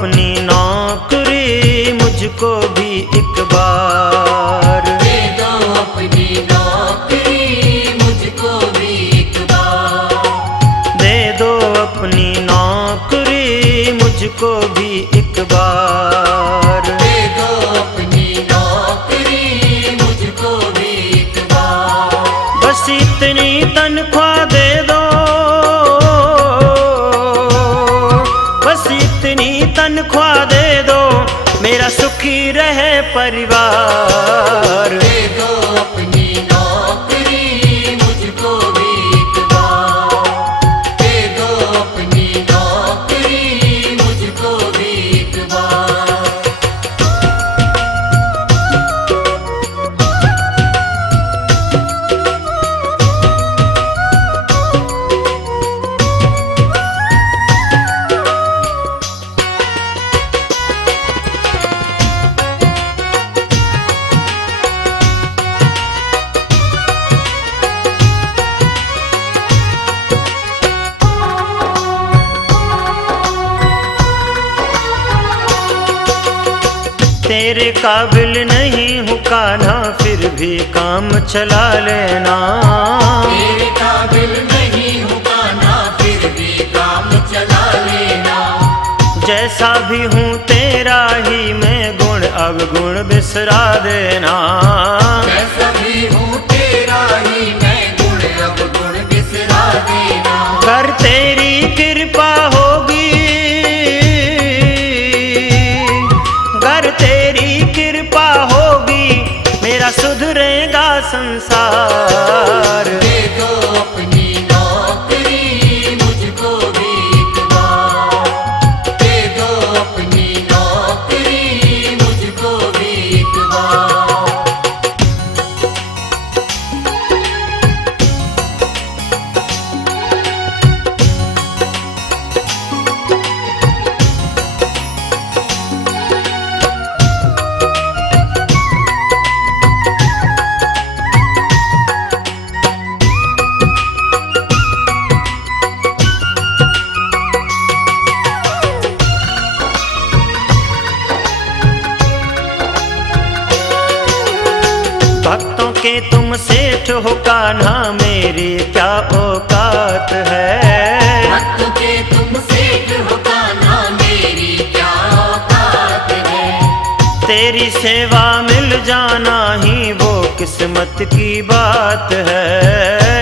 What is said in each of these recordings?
अपनी नौकरी मुझको भी एक बार। दे दो अपनी नौकरी मुझको भी एक बार। दे दो अपनी नौकरी मुझको भी एक बार। दे दो अपनी नौकरी मुझको भी एक बार। बस इतनी तनख्वाह दे दो, बस इतनी तनख्वाह दे दो, मेरा सुखी रहे परिवार। दे दो अपनी नौकरी मुझको भी एक बार। दे दो अपनी नौकरी मुझको भी एक बार। तेरे काबिल नहीं हूँ कान्हा, फिर भी काम चला लेना। तेरे काबिल नहीं हूँ कान्हा, फिर भी काम चला लेना। जैसा भी हूँ तेरा ही मैं गुण, अवगुण बिसरा देना। जैसा भी हूँ तेरा ही मैं गुण, अवगुण बिसरा देना। कर तेरी कृपा होगी, कर तेरी कृपा होगी, मेरा सुधरेगा संसार। दे दो अपनी नौकरी मुझको भी एक बार। दे दो अपनी नौकरी मुझको भी एक बार। भक्तों के तुम सेठ हो कान्हा, मेरी क्या औकात है। भक्त के तुम सेठ हो कान्हा, मेरी क्या औकात है। तेरी सेवा मिल जाना ही वो किस्मत की बात है।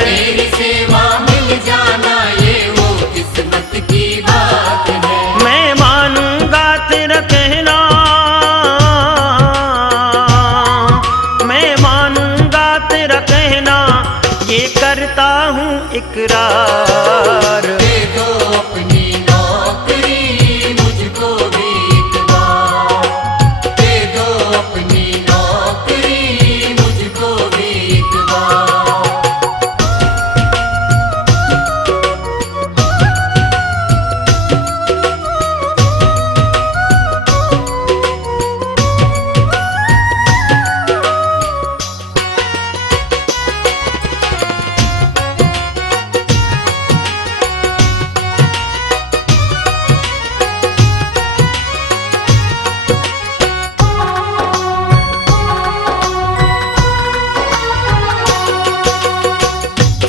तेरी सेवा मिल जाना ये वो किस्मत की बात है। मैं मानूंगा तेरा कहना, मैं मानूंगा तेरा कहना, ये करता हूँ इकरार। दे दो अपनी नौकरी मुझको भी एक बार। दे दो अपनी नौकरी मुझको भी एक बार।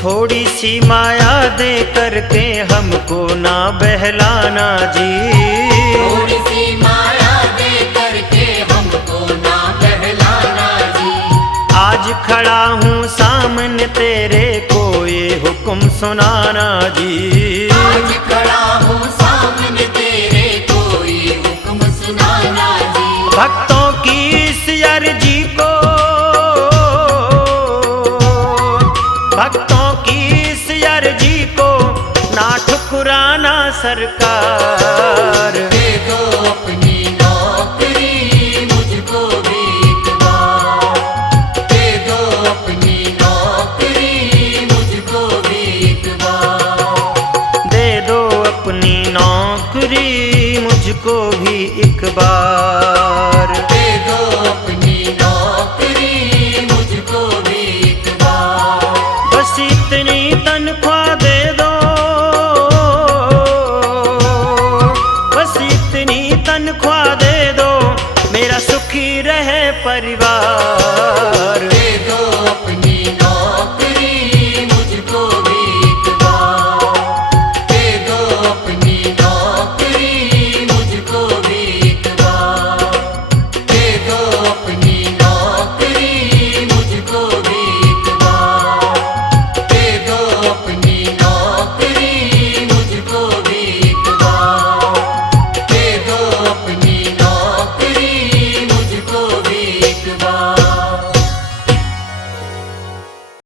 थोड़ी सी माया दे करके हमको ना बहलाना जी। थोड़ी सी माया दे करके हमको ना बहलाना जी। आज खड़ा हूँ सामने तेरे, कोई हुक्म सुनाना जी। आज खड़ा हूँ सामने तेरे, कोई हुक्म सुनाना जी। भक्तों की इस अर्जी को, भक्तों की इस अर्जी को ना ठुकराना सरकार। दे दो अपनी नौकरी मुझको भी एक बार। दे दो अपनी नौकरी मुझको भी एक बार। दे दो अपनी नौकरी मुझको भी एक बार। दे दो अपनी नौकरी मुझको भी एक बार। बस इतनी तनख्वाह दे दो, बस इतनी तनख्वाह तनख्वाह दे दो, मेरा सुखी रहे परिवार।